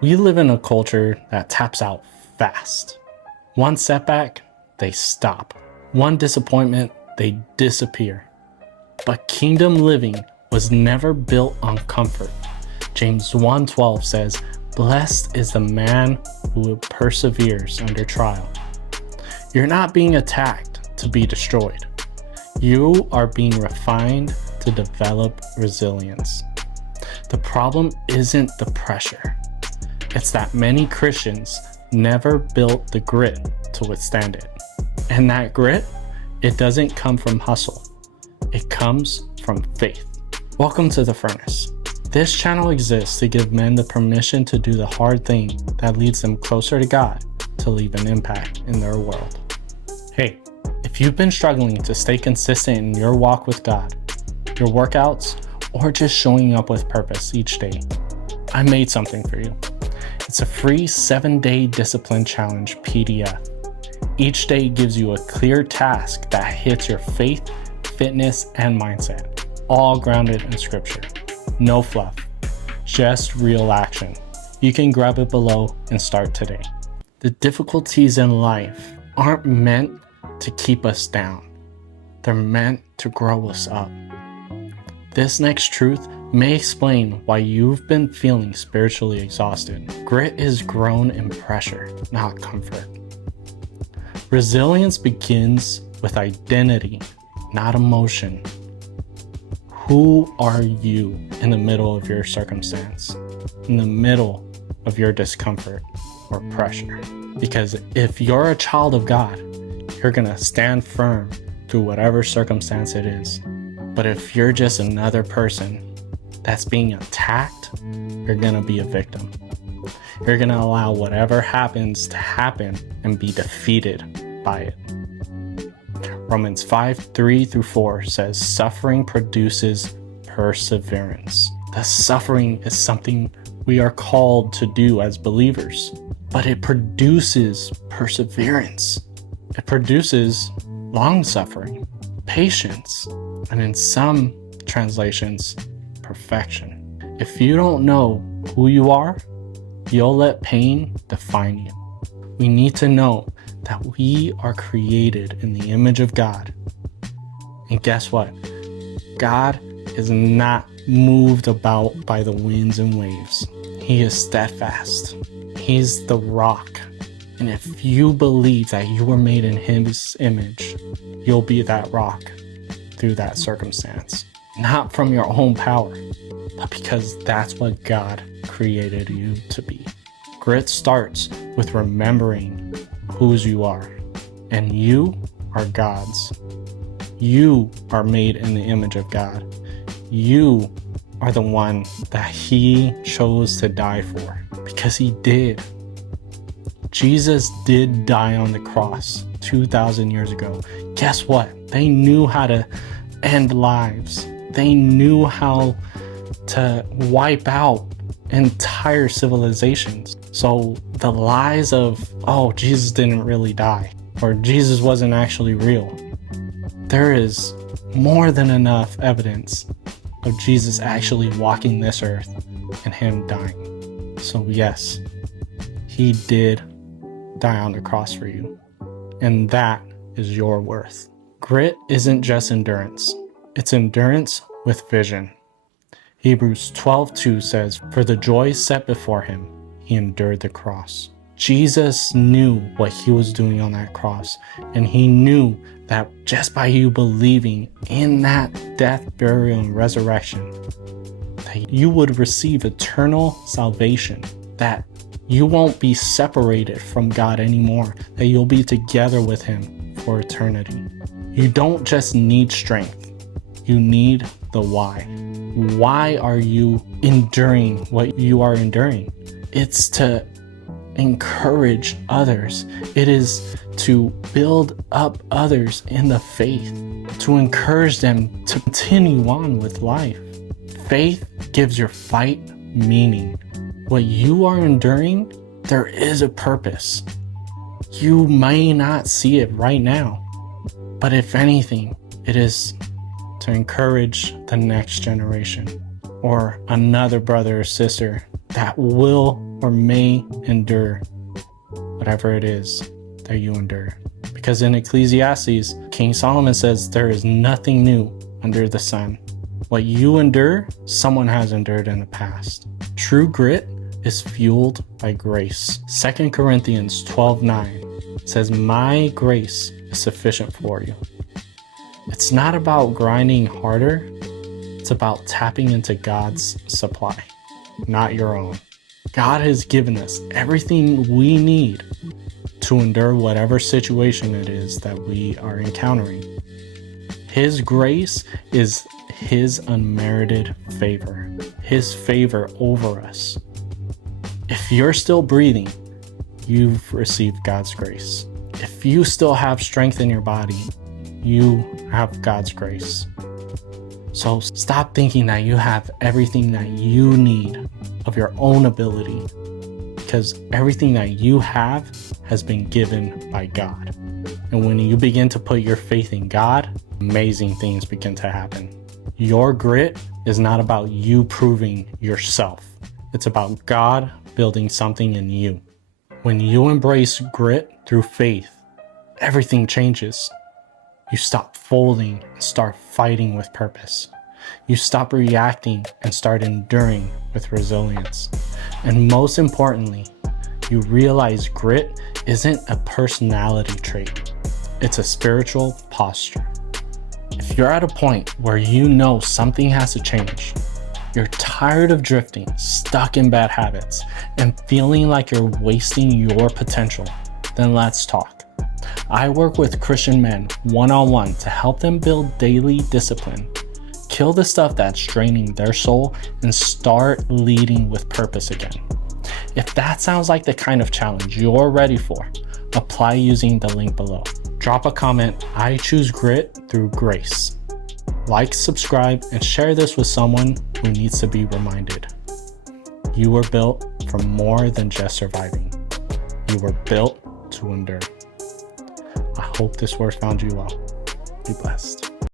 We live in a culture that taps out fast. One setback, they stop. One disappointment, they disappear. But kingdom living was never built on comfort. James 1:12 says, "Blessed is the man who perseveres under trial." You're not being attacked to be destroyed. You are being refined to develop resilience. The problem isn't the pressure. It's that many Christians never built the grit to withstand it. And that grit, it doesn't come from hustle. It comes from faith. Welcome to The Furnace. This channel exists to give men the permission to do the hard thing that leads them closer to God to leave an impact in their world. Hey, if you've been struggling to stay consistent in your walk with God, your workouts, or just showing up with purpose each day, I made something for you. It's a free 7-day discipline challenge PDF. Each day gives you a clear task that hits your faith, fitness, and mindset, all grounded in scripture. No fluff, just real action. You can grab it below and start today. The difficulties in life aren't meant to keep us down. They're meant to grow us up. This next truth may explain why you've been feeling spiritually exhausted. Grit is grown in pressure, not comfort. Resilience begins with identity, not emotion. Who are you in the middle of your circumstance, in the middle of your discomfort or pressure? Because if you're a child of God, you're gonna stand firm through whatever circumstance it is. But if you're just another person that's being attacked, you're gonna be a victim. You're gonna allow whatever happens to happen and be defeated by it. Romans 5:3-4 says, "Suffering produces perseverance." The suffering is something we are called to do as believers, but it produces perseverance. It produces long suffering, patience, and in some translations, perfection. If you don't know who you are, you'll let pain define you. We need to know that we are created in the image of God. And guess what? God is not moved about by the winds and waves. He is steadfast. He's the rock. And if you believe that you were made in His image, you'll be that rock through that circumstance. Not from your own power, but because that's what God created you to be. Grit starts with remembering whose you are, and you are God's. You are made in the image of God. You are the one that He chose to die for, because He did. Jesus did die on the cross 2,000 years ago. Guess what? They knew how to end lives. They knew how to wipe out entire civilizations. So the lies of, oh, Jesus didn't really die, or Jesus wasn't actually real. There is more than enough evidence of Jesus actually walking this earth and Him dying. So yes, He did die on the cross for you, and that is your worth. Grit isn't just endurance. It's endurance with vision. Hebrews 12:2 says, "For the joy set before Him, He endured the cross." Jesus knew what He was doing on that cross, and He knew that just by you believing in that death, burial, and resurrection, that you would receive eternal salvation, that you won't be separated from God anymore, that you'll be together with Him for eternity. You don't just need strength, you need the why. Why are you enduring what you are enduring? It's to encourage others. It is to build up others in the faith, to encourage them to continue on with life. Faith gives your fight meaning. What you are enduring, there is a purpose. You may not see it right now, but if anything, it is to encourage the next generation or another brother or sister that will or may endure whatever it is that you endure. Because in Ecclesiastes, King Solomon says there is nothing new under the sun. What you endure, someone has endured in the past. True grit is fueled by grace. 2 Corinthians 12:9 says, "My grace is sufficient for you." It's not about grinding harder. It's about tapping into God's supply, not your own. God has given us everything we need to endure whatever situation it is that we are encountering. His grace is His unmerited favor, His favor over us. If you're still breathing, you've received God's grace. If you still have strength in your body, you have God's grace. So stop thinking that you have everything that you need of your own ability, because everything that you have has been given by God. And when you begin to put your faith in God, amazing things begin to happen. Your grit is not about you proving yourself. It's about God building something in you. When you embrace grit through faith, everything changes. You stop folding and start fighting with purpose. You stop reacting and start enduring with resilience. And most importantly, you realize grit isn't a personality trait. It's a spiritual posture. If you're at a point where you know something has to change, you're tired of drifting, stuck in bad habits, and feeling like you're wasting your potential, then let's talk. I work with Christian men one-on-one to help them build daily discipline, kill the stuff that's draining their soul, and start leading with purpose again. If that sounds like the kind of challenge you're ready for, apply using the link below. Drop a comment, "I choose grit through grace." Like, subscribe, and share this with someone who needs to be reminded. You were built for more than just surviving. You were built to endure. I hope this word found you well. Be blessed.